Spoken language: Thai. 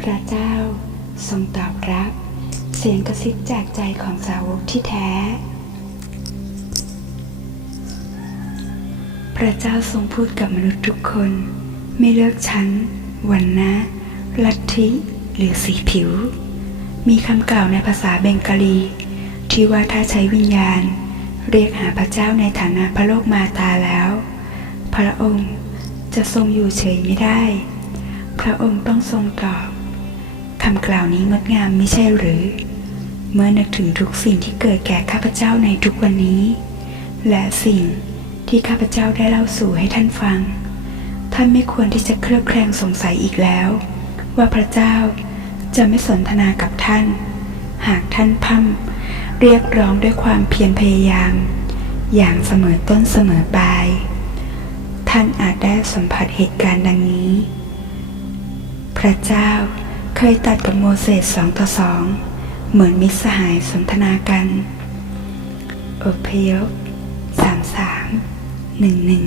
พระเจ้าทรงตอบรับ เสียงกระซิบจากใจของสาวกที่แท้ พระเจ้าทรงพูดกับมนุษย์ทุกคน ไม่เลือกชั้นวันนะลัทธิหรือสีผิว มีคำกล่าวในภาษาเบงกาลี ที่ว่าถ้าใช้วิญญาณ เรียกหาพระเจ้าในฐานะพระโลกมาตาแล้ว พระองค์จะทรงอยู่เฉยไม่ได้ พระองค์ต้องทรงตอบ คำกล่าวนี้งดงามไม่ใช่หรือ เมื่อนึกถึงทุกสิ่งที่เกิดแก่ข้าพเจ้าในทุกวันนี้ และสิ่งที่ข้าพเจ้าได้เล่าสู่ให้ท่านฟัง ท่านไม่ควรที่จะเคลือบแคลงสงสัยอีกแล้ว ว่าพระเจ้าจะไม่สนทนากับท่าน หากท่านพั่มเรียกร้องด้วยความเพียรพยายาม อย่างเสมอต้นเสมอปลาย ท่านอาจได้สัมผัสเหตุการณ์ดังนี้ พระเจ้า เคยตัดกับโมเสสสองต่อสอง เหมือนมิตรสหายสนทนากันอพยพสามสามหนึ่งหนึ่ง